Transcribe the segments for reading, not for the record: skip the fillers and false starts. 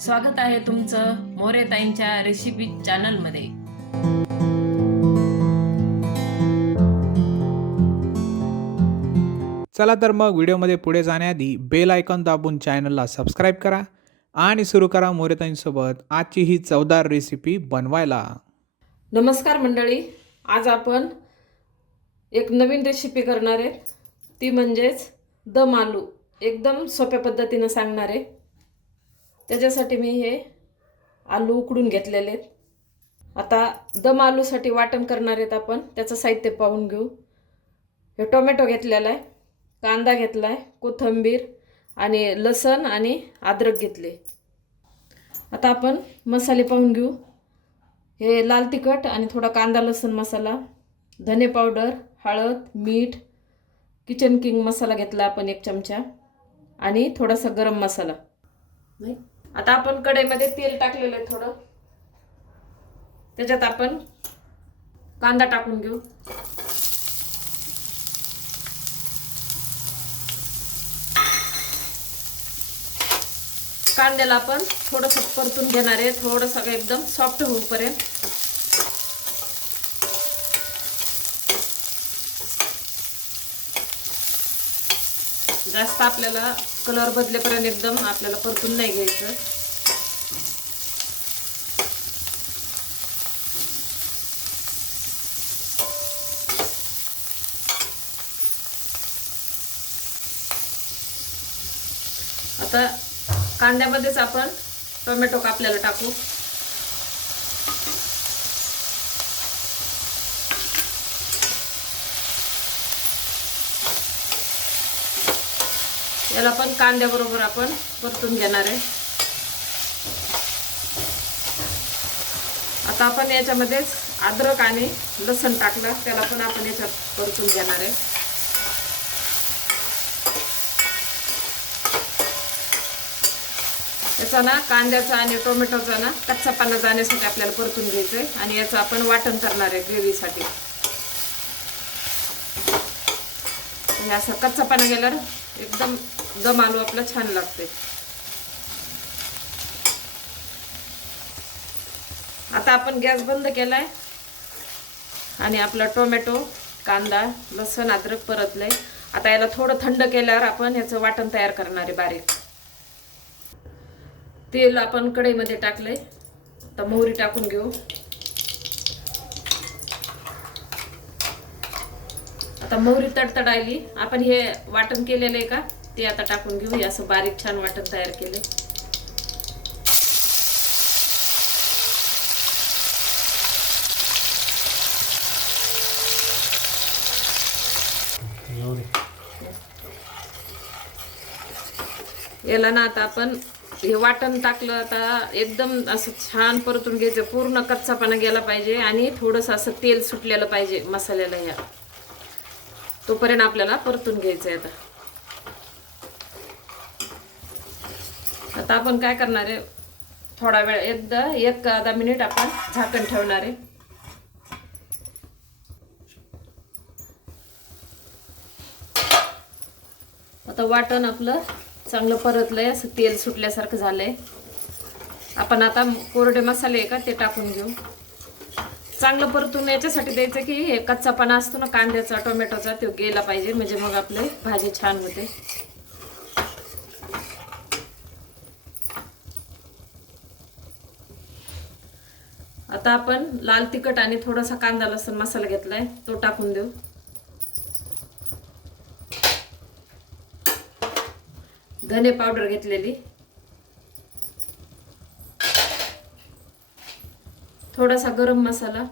स्वागत आहे तुमचं मोरेताईंच्या रेसिपी चॅनलमध्ये। चला तर मग व्हिडिओमध्ये पुढे जाण्याआधी बेल आयकॉन दाबून चॅनलला सबस्क्राईब करा आणि सुरू करा मोरेताईंसोबत आजची ही चवदार रेसिपी बनवायला। नमस्कार मंडळी, आज आपण एक नवीन रेसिपी करणार आहे, ती म्हणजेच दम आलू। एकदम सोप्या पद्धतीने सांगणार आहे। त्याच्यासाठी मी हे आलू उकडून घेतलेले आहेत। आता दम आलूसाठी वाटण करणार आहेत आपण। त्याचं साहित्य पाहून घेऊ। हे टोमॅटो घेतलेला आहे, कांदा घेतलाय, कोथिंबीर आणि लसण आणि अद्रक घेतले। आता आपण मसाले पाहून घेऊ। हे लाल तिखट आणि थोडा कांदा लसण मसाला, धने पावडर, हळद, मीठ, किचन किंग मसाला घेतला आपण 1 चमचा आणि थोडासा गरम मसाला। आता आपण कढईमध्ये तेल टाकलेलं आहे थोडं। त्याच्यात आपण कांदा टाकून घेऊ। कांद्याला आपण थोडंसं परतून घेणार आहे, थोडंसं एकदम सॉफ्ट होईपर्यंत। जास्त आपल्याला कलर बदलेपर्यंत एकदम आपल्याला परतून नाही घ्यायचं। आता कांद्यामध्येच आपण टोमॅटो कापलेला टाकू। याला पण कांद्याबरोबर आपण परतून घेणार आहे। आता आपण याच्यामध्ये अद्रक आणि लसण टाकलं, त्याला पण आपण याच्यात परतून घेणार आहे। याचा ना कांद्याचा आणि टोमॅटोचा ना कच्चापणा जाण्यासाठी आपल्याला परतून घ्यायचंय आणि याचं आपण वाटण करणार आहे ग्रेव्हीसाठी। हे असं कच्चापणा गेल्यावर एकदम दम आलू आपला छान लागते। आता आपण गॅस बंद केलाय आणि आपला टोमॅटो, कांदा, लसण, अद्रक परतलंय। आता याला थोडं थंड केल्यावर आपण याचं वाटण तयार करणार आहे बारीक। तेल आपण कढईमध्ये टाकलंय। आता मोहरी टाकून घेऊ। आता मोहरी तडतडायली, आपण हे वाटण केलेलं आहे का ते आता टाकून घेऊ। हे असं बारीक छान वाटण तयार केले। याला ना आता आपण हे वाटण टाकलं, आता एकदम असं छान परतून घ्यायचं। पूर्ण कच्चापणा गेला पाहिजे आणि थोडंसं असं तेल सुटलेलं पाहिजे मसाल्याला। ह्या तोपर्यंत आपल्याला परतून घ्यायचंय। आता आपण काय करणार आहे, थोडा वेळ एकदा 1-10 मिनिट आपण झाकण ठेवणार आहे। आता वाटण आपलं चांगलं परतलंय, असं तेल सुटल्यासारखं झालंय। आपण आता कोरडे मसाले आहे का ते टाकून घेऊ। चांगलं परतून याच्यासाठी द्यायचं की हे कच्चापणा असतो ना कांद्याचा टोमॅटोचा, तो गेला पाहिजे, म्हणजे मग आपले भाजी छान होते। आता आपण लाल तिखट आणि थोडासा कांदा लसण मसाला घेतलाय, तो टाकून देऊ। धने पावडर घेतलेली, थोडासा गरम मसाला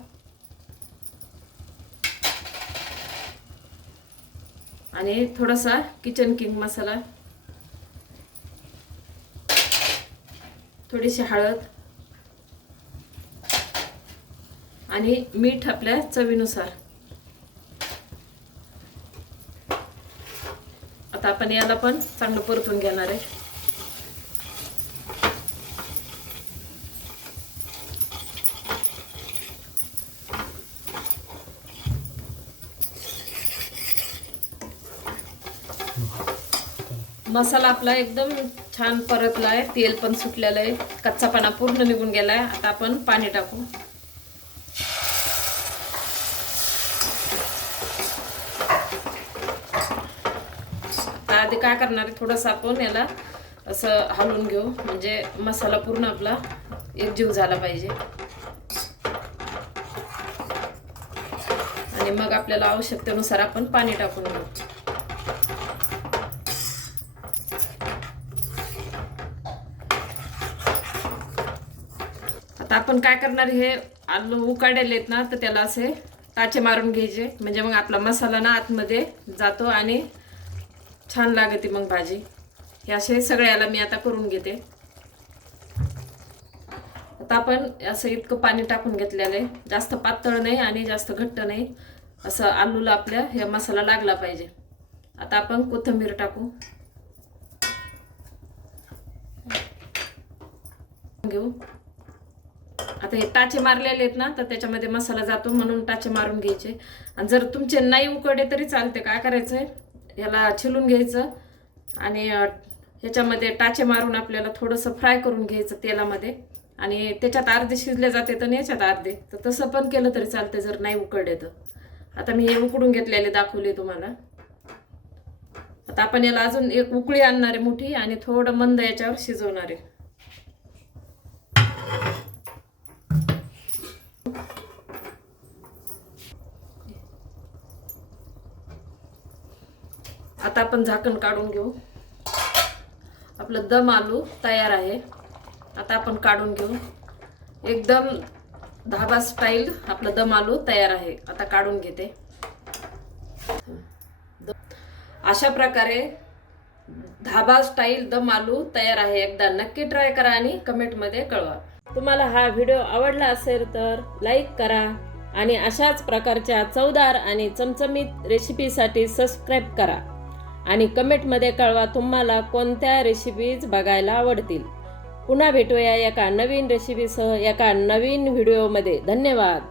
आणि थोडासा किचन किंग मसाला, थोडीशी हळद आणि मीठ आपल्या चवीनुसार। आता आपण याला पण चांगलं परतून घेणार आहे। मसाला आपला एकदम छान परतला आहे, तेल पण सुटलेलं आहे, कच्चापणा पूर्ण निघून गेलाय. आता आपण पाणी टाकू. आता आधी काय करणार आहे, थोडंसं आपण याला असं हलवून घेऊ, म्हणजे मसाला पूर्ण आपला एकजीव झाला पाहिजे. आणि मग आपल्याला आवश्यकतेनुसार आपण पाणी टाकून घेऊ. आता आपण काय करणार, हे आलू उकाडेले आहेत ना, तर त्याला असे टाचे मारून घ्यायचे, म्हणजे मग आपला मसाला ना आतमध्ये जातो आणि छान लागते मग भाजी. हे असे सगळ्याला मी आता करून घेते. आता आपण असं इतकं पाणी टाकून घेतलेलं आहे, जास्त पातळ नाही आणि जास्त घट्ट नाही, असं आलूला आपल्या हे मसाला लागला पाहिजे. आता आपण कोथिंबीर टाकू घेऊ. आता हे टाचे मारलेले आहेत ना, तर त्याच्यामध्ये मसाला जातो, म्हणून टाचे मारून घ्यायचे. आणि जर तुमचे नाही उकडे तरी चालते. काय करायचंय, याला छिलून घ्यायचं आणि ह्याच्यामध्ये टाचे मारून आपल्याला थोडंसं फ्राय करून घ्यायचं तेलामध्ये. आणि त्याच्यात अर्धे शिजले जाते तर याच्यात अर्धे, तर तसं पण केलं तरी चालते जर नाही उकडले तर. आता मी हे उकडून घेतलेले दाखवले तुम्हाला. आता आपण याला अजून एक उकळी आणणार आहे मोठी, आणि थोडं मंद याच्यावर शिजवणार आहे. आता आपण झाकण काढून घेऊ. आपलं दम आलू तयार आहे. आता आपण काढून घेऊ. एकदम धाबा स्टाईल आपलं दम आलू तयार आहे. आता काढून घेते. अशा प्रकारे धाबा स्टाईल दम आलू तयार आहे. एकदा नक्की ट्राय करा आणि कमेंटमध्ये कळवा. तुम्हाला हा व्हिडिओ आवडला असेल तर लाईक करा आणि अशाच प्रकारच्या चवदार आणि चमचमीत रेसिपीसाठी सबस्क्राईब करा आणि कमेंटमध्ये कळवा तुम्हाला कोणत्या रेसिपीज बघायला आवडतील. पुन्हा भेटूया एका नवीन रेसिपीसह एका नवीन व्हिडिओमध्ये. धन्यवाद.